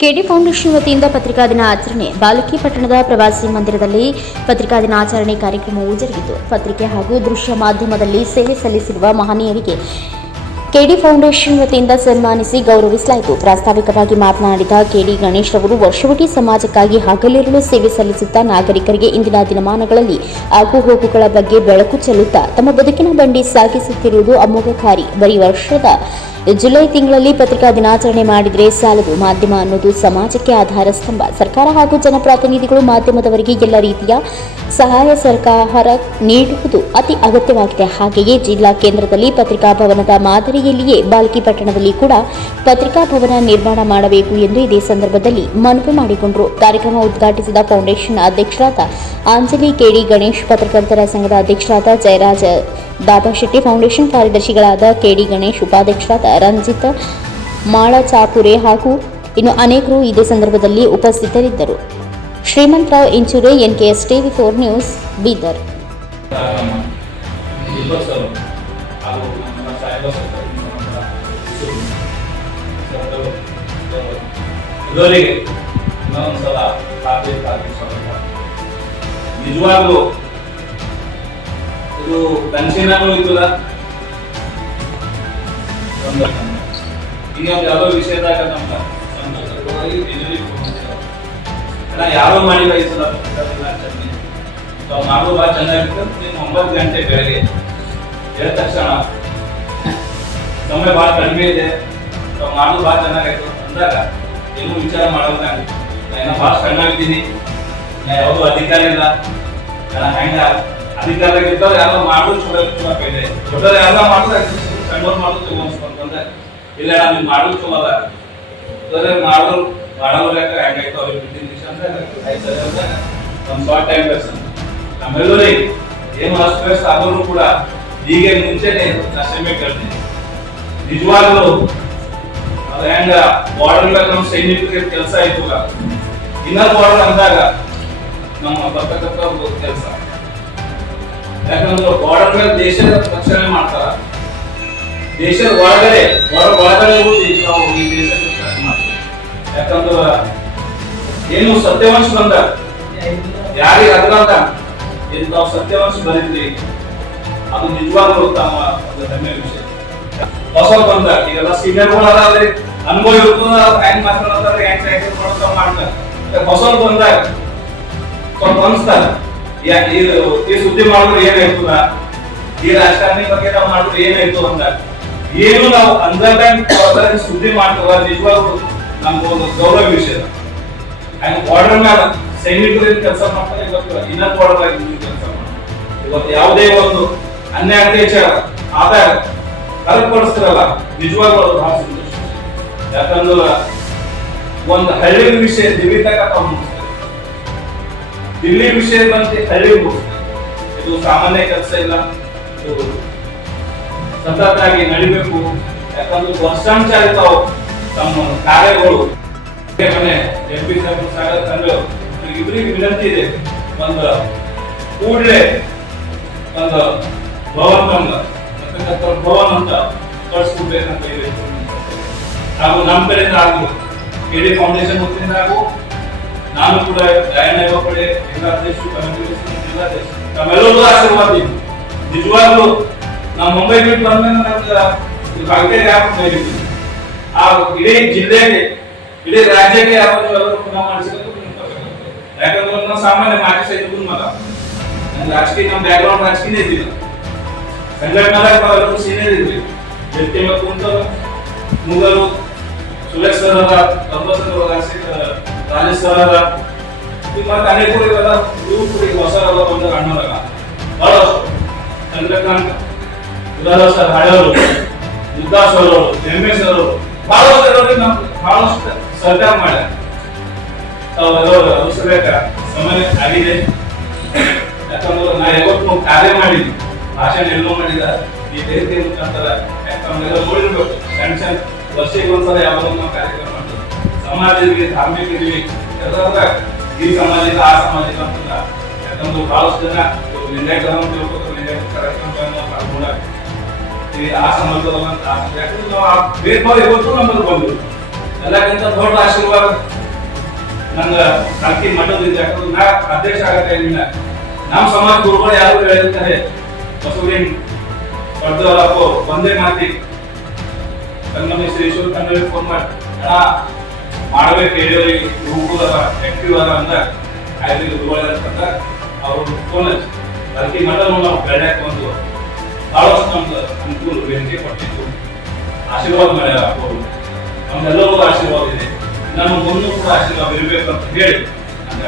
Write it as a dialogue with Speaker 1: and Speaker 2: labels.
Speaker 1: ಕೆಡಿ foundation ವತಿಯಿಂದ ಪತ್ರಿಕಾ ದಿನ ಆಚರಣೆ. ಬಾಲಕಿ ಪಟ್ಟಣದ ಪ್ರವಾಸಿ ಮಂದಿರದಲ್ಲಿ ಪತ್ರಿಕಾ ದಿನಾಚರಣೆ ಕಾರ್ಯಕ್ರಮವು ಜರುಗಿತು. ಪತ್ರಿಕೆ ಹಾಗೂ ದೃಶ್ಯ ಮಾಧ್ಯಮದಲ್ಲಿ ಸೇವೆ ಸಲ್ಲಿಸಿರುವ ಮಹನೀಯರಿಗೆ ಕೆಡಿ ಫೌಂಡೇಶನ್ ವತಿಯಿಂದ ಸನ್ಮಾನಿಸಿ ಗೌರವಿಸಲಾಯಿತು. ಪ್ರಾಸ್ತಾವಿಕವಾಗಿ ಮಾತನಾಡಿದ ಕೆಡಿ ಗಣೇಶ್ ಅವರು ವರ್ಷವಿಡೀ ಸಮಾಜಕ್ಕಾಗಿ ಹಗಲಿರುಳು ಸೇವೆ ಸಲ್ಲಿಸುತ್ತಾ ನಾಗರಿಕರಿಗೆ ಇಂದಿನ ದಿನಮಾನಗಳಲ್ಲಿ ಆಗುಹೋಗುಗಳ ಬಗ್ಗೆ ಬೆಳಕು ಚೆಲ್ಲುತ್ತಾ ತಮ್ಮ ಬದುಕಿನ ಬಂಡಿ ಸಾಗಿಸುತ್ತಿರುವುದು ಅಮೋಘಕಾರಿ. ಬರೀ ವರ್ಷದ ಜುಲೈ ತಿಂಗಳಲ್ಲಿ ಪತ್ರಿಕಾ ದಿನಾಚರಣೆ ಮಾಡಿದರೆ ಸಾಲದು. ಮಾಧ್ಯಮ ಅನ್ನೋದು ಸಮಾಜಕ್ಕೆ ಆಧಾರ ಸ್ತಂಭ. ಸರ್ಕಾರ ಹಾಗೂ ಜನಪ್ರತಿನಿಧಿಗಳು ಮಾಧ್ಯಮದವರಿಗೆ ಎಲ್ಲ ರೀತಿಯ ಸಹಾಯ ಸರ್ಕಾರ ನೀಡುವುದು ಅತಿ ಅಗತ್ಯವಾಗಿದೆ. ಹಾಗೆಯೇ ಜಿಲ್ಲಾ ಕೇಂದ್ರದಲ್ಲಿ ಪತ್ರಿಕಾ ಭವನದ ಮಾದರಿಯಲ್ಲಿಯೇ ಬಾಲ್ಕಿ ಪಟ್ಟಣದಲ್ಲಿ ಕೂಡ ಪತ್ರಿಕಾ ಭವನ ನಿರ್ಮಾಣ ಮಾಡಬೇಕು ಎಂದು ಇದೇ ಸಂದರ್ಭದಲ್ಲಿ ಮನವಿ ಮಾಡಿಕೊಂಡರು. ಕಾರ್ಯಕ್ರಮ ಉದ್ಘಾಟಿಸಿದ ಫೌಂಡೇಶನ್ ಅಧ್ಯಕ್ಷರಾದ ಆಂಜಲಿ ಕೆಡಿ ಗಣೇಶ್, ಪತ್ರಕರ್ತರ ಸಂಘದ ಅಧ್ಯಕ್ಷರಾದ ಜಯರಾಜ ದಾದಾಶೆಟ್ಟಿ ಫೌಂಡೇಶನ್ ಕಾರ್ಯದರ್ಶಿಗಳಾದ ಕೆಡಿ ಗಣೇಶ್ ಉಪಾಧ್ಯಕ್ಷರಾದ ರಂಜಿತ್ ಮಾಳಚಾಪುರೆ ಹಾಗೂ ಇನ್ನು ಅನೇಕರು ಇದೇ ಸಂದರ್ಭದಲ್ಲಿ ಉಪಸ್ಥಿತರಿದ್ದರು. Shrimantrao Inchure NKS TV four news, Bidar.
Speaker 2: Deepak ಇದು ಪೆನ್ಷನ್ ಒಂದು ಇನ್ನೊಂದು ಯಾವುದೋ ವಿಷಯದಾಗ ಅಣ್ಣ ಯಾರೋ ದಿನಾಚರಣೆ ತಾವು ಮಾಡೋದು ಭಾಳ ಚೆನ್ನಾಗಿರ್ತದೆ ನೀವು ಒಂಬತ್ತು ಗಂಟೆ ಬೆಳಗ್ಗೆ. ಎದ್ದ ತಕ್ಷಣ. ಸಮಯ ಭಾಳ ಕಡಿಮೆ ಇದೆ. ತಾವು ಮಾಡೋದು ಭಾಳ ಚೆನ್ನಾಗಾಯ್ತು. ಅಂದಾಗ ಏನು ವಿಚಾರ ಮಾಡೋದು ನಾನು ಭಾಳ ಸಣ್ಣಾಗಿದ್ದೀನಿ. ನಾ ಯಾವುದು ಅಧಿಕಾರ ಇಲ್ಲ. ನಾನು ಹೆಂಗ ಅಧಿಕಾರದಾಗ ಇದ್ದವ್ರು ಯಾರೋ ಮಾಡೋದು ಚಲೋ ಚಲೋ ಇದೆ. ದೊಡ್ಡವ್ರು ಯಾರೋ ಮಾಡೋದು ಸಣ್ಣವ್ರು ಮಾಡೋದು ಚಲೋ ಇಲ್ಲ ನಮಗೆ ಮಾಡೋದು ಚಲೋ ಅದ. ಮಾಡೋರು ಮಾಡೋರು ಯಾಕೆ ಹೆಂಗಾಯ್ತು ಅವ್ರಿಗೆ ಅಂದ್ರೆ, ಆಯ್ತು ನಮ್ಮ ಶಾರ್ಟ್ ಟೈಮ್ ಪರ್ಸನ್ ನಮ್ಮೆಲ್ಲರಿಗೆ ಏನು ಅಸ್ತವ್ಯಸ್ತ ಆದರೂ ಕೂಡ ಹೀಗೆ ಮುಂಚೆನೆ ನಶಮೆ ಕಳ್ತೀನಿ. ನಿಜವಾಗ್ಲೂ ಅದು ಹೆಂಗ ಬಾರ್ಡರ್ ಮೇಲೆ ನಮ್ಮ ಸೈನಿಕರಿಗೆ ಕೆಲಸ ಆಯ್ತು ಇನ್ನರ್ ಬಾರ್ಡರ್ ಅಂದಾಗ ನಮ್ಮ ಬರ್ತಕ್ಕಂಥ ಕೆಲಸ. ಯಾಕಂದ್ರೆ ಬಾರ್ಡರ್ ಮೇಲೆ ದೇಶದ ರಕ್ಷಣೆ ಮಾಡ್ತಾರ. ದೇಶದ ಒಳಗಡೆ ಒಳಗಡೆ ನಾವು ಈ ದೇಶ ಯಾಕಂದ್ರೆ ಏನು ಸತ್ಯವಂಶ ಬಂದ ಯಾರಿಗೆ ಅದರಂತ ಇದು ನಾವು ಸತ್ಯವಂಶ ಬಂದಿದ್ವಿ ಅದು ನಿಜವಾಗ್ಲೂ ತಮ್ಮ ಒಂದು ಹೆಮ್ಮೆ ವಿಷಯ. ಹೊಸ ಬಂದ ಈಗೆಲ್ಲ ಸೀನಿಯರ್ಗಳು ಅದಾದ್ರೆ ಅನುಭವ ಇರ್ತದ ಹೆಂಗ್ ಮಾತಾಡ್ತಾರೆ ಹೆಂಗ್ ಮಾಡ್ತಾರೆ. ಹೊಸ ಬಂದಾಗ ಸ್ವಲ್ಪ ಅನ್ಸ್ತಾರೆ. ಈ ಸುದ್ದಿ ಮಾಡಿದ್ರೆ ಏನಾಯ್ತು ಈ ರಾಜಕಾರಣಿ ಬಗ್ಗೆ ನಾವು ಮಾಡಿದ್ರೆ ಏನಾಯ್ತು ಅಂತ. ಏನು ನಾವು ಅಂದಾಗ ಸುದ್ದಿ ಮಾಡ್ತದ ನಿಜವಾಗ್ಲೂ ನಮ್ಗೆ ಒಂದು ಗೌರವ ವಿಷಯ. ಹಂಗ ಬಾರ್ಡರ್ ಮೇಲೆ ಸೈನಿಕರು ಕೆಲಸ ಮಾಡ್ತಾರೆ ಇವತ್ತು ಇನ್ನರ್ ಬಾರ್ಡರ್ ಆಗಿ ಕೆಲಸ ಮಾಡ್ತಾರೆ? ಇವತ್ತು ಯಾವುದೇ ಒಂದು ಅನ್ಯಾಯ ಅತ್ಯಾಚಾರ ಆದಾಗ ಹೊರಪಡಿಸ್ತಾರಲ್ಲ ನಿಜವಾಗ್ಲೂ ಅದು ಬಹಳ ಸಂತೋಷ. ಯಾಕಂದ್ರೆ, ಒಂದು ಹಳ್ಳಿ ವಿಷಯ ದಿಲ್ಲಿ ದಿಲ್ಲಿ ವಿಷಯ ಬಂದು ಅರಿವು. ಇದು ಸಾಮಾನ್ಯ ಕೆಲಸ ಇಲ್ಲ. ಇದು ಸತತವಾಗಿ ನಡಿಬೇಕು. ಯಾಕಂದ್ರೆ ವರ್ಷಾಂಚಾರಿತಾವು ತಮ್ಮ ಕಾರ್ಯಗಳು. ಎಂ ಸಾಗರ್ ಇಬ್ಬರಿಗೆ ವಿನಂತಿ ಇದೆ. ಒಂದು ಕೂಡಲೇ ಒಂದು ಭವನ್ ಮತ್ತೆ ಭವನ್ ಅಂತ ಕಳಿಸ್ಕೊಡ್ಬೇಕಂತ ಇದೆ. ಹಾಗೂ ನಮ್ಮ ಕಡೆಯಿಂದ ಆಗು ಕೆಡಿ ಫೌಂಡೇಶನ್ ವತಿಯಿಂದ ಆಗು ನಾನು ಕೂಡ ಗಾಯನ ಪಡೆ ಜಿಲ್ಲಾಧ್ಯಕ್ಷರು ಆಶೀರ್ವಾದಿ. ನಿಜವಾಗ್ಲೂ ನಾವು ಮುಂಬೈ ಬಿಟ್ಟು ಬಂದ್ಮೇಲೆ ನಮ್ಗೆ ಯಾಕೆ ಹೋಗಿದ್ದೀವಿ ಆ ಇಡೀ ಜಿಲ್ಲೆಗೆ ಇಡೀ ರಾಜ್ಯಕ್ಕೆ ಮಾಡಿಸಿದ್ರೆ ಯಾಕಂದ್ರೆ ನಾನು ಸಾಮಾನ್ಯ ಮಾಜಿ ಸೈನಿಕ ಮಗ ರಾಜಕೀಯ ನಮ್ಮ ಬ್ಯಾಕ್ಗ್ರೌಂಡ್ ರಾಜಕೀಯ ಇದ್ದಿಲ್ಲ. ಸಂಘಟನೆ ಸೀನಿಯರ್ ಇದ್ವಿ ವ್ಯಕ್ತಿಗತ ಮತ್ತು ರಾಜಶೇಖರ್ ರಾಜೇಶ್ ಸರ್ ಅದ ಈಗ ಮತ್ತೆ ಅನೇಕರು ಇವೆಲ್ಲ ಇವು ಕೂಡ ಈಗ ಹೊಸ ಎಲ್ಲ ಬಂದ ಅಣ್ಣದಾಗ ಬಹಳಷ್ಟು ಚಂದ್ರಕಾಂತ್ ಉದಾರ ಸರ್ ಹಳೆಯವರು ಮುದ್ದಾ ಸರ್ ಅವರು ಎಂ ಎಸ್ ಅವರು ಬಹಳಷ್ಟು ಎಲ್ಲರಿಗೆ ನಮ್ ಬಹಳಷ್ಟು ಸಹಕಾರ ಮಾಡ್ಯಾರ ತಾವೆಲ್ಲರೂ ಅನುಸರಿಸಬೇಕ ಸಮಯ ಆಗಿದೆ ಯಾಕಂದ್ರೆ ನಾ ಯಾವತ್ತು ಕಾರ್ಯ ಮಾಡಿದ್ವಿ ಭಾಷಣ ಎಲ್ಲೋ ಮಾಡಿದ ಈ ವೇದಿಕೆ ಮುಖಾಂತರ ಯಾಕಂದ್ರೆ ನೋಡಿರ್ಬೇಕು ಸಣ್ಣ ಸಣ್ಣ ವರ್ಷಕ್ಕೆ ಒಂದ್ಸಲ ಯಾವಾಗ ನಾವು ಕಾರ್ಯಕ್ರಮ ಸಮಾಜಕ್ಕೆ ಧಾರ್ಮಿಕ ಈ ಸಮಾಜದ ಆ ಯಾಕಂದ್ರೆ ಬಹಳಷ್ಟು ಜನ ನಿನ್ನೆ ಆ ಸಮಾಜದಲ್ಲ ಇವತ್ತು ಎಲ್ಲಕ್ಕಿಂತ ದೊಡ್ಡ ಆಶೀರ್ವಾದ ಮಠದಿಂದ ಯಾಕಂದ್ರೆ ನಾ ಅಧ್ಯಕ್ಷ ಆಗತ್ತೆ ನಮ್ಮ ಸಮಾಜ ಗುರುಗಳು ಯಾರು ಹೇಳಿರ್ತಾರೆ ಬಸವಲಿಂಗ್ ಬಂದೇ ಒಂದೇ ಮಾತಿ ಕನ್ನಡ ಶ್ರೀ ಈಶ್ವರ ಕನ್ನಡ ಫೋನ್ ಮಾಡಿ ಮಾಡ್ಬೇಕು ಬೇರೆಯವರಿಗೆ ರೂಪದವ ಆಕ್ಟಿವ್ ಅದ ಅಂದ ಆಯ್ತು ಗುರುಗಳು ಅಂತಂದ ಅವರು ಫೋನ್ ಹಚ್ಚಿ, ಅದಕ್ಕೆ ಮಠನು ನಾವು ಬೆಳ್ಯಾಕ ಒಂದು ಭಾಳಷ್ಟು ನಮ್ಗೆ ಅನುಕೂಲ ಬೇಡಿಕೆ ಕೊಟ್ಟಿತ್ತು. ಆಶೀರ್ವಾದ ಮಾಡ್ಯಾರ ಅವರು. ನಮ್ಗೆಲ್ಲರಿಗೂ ಆಶೀರ್ವಾದ ಇದೆ. ನಮ್ಮ ಮುಂದೂ ಕೂಡ ಆಶೀರ್ವಾದ ಇರಬೇಕು ಅಂತ ಹೇಳಿ. ನನ್ನ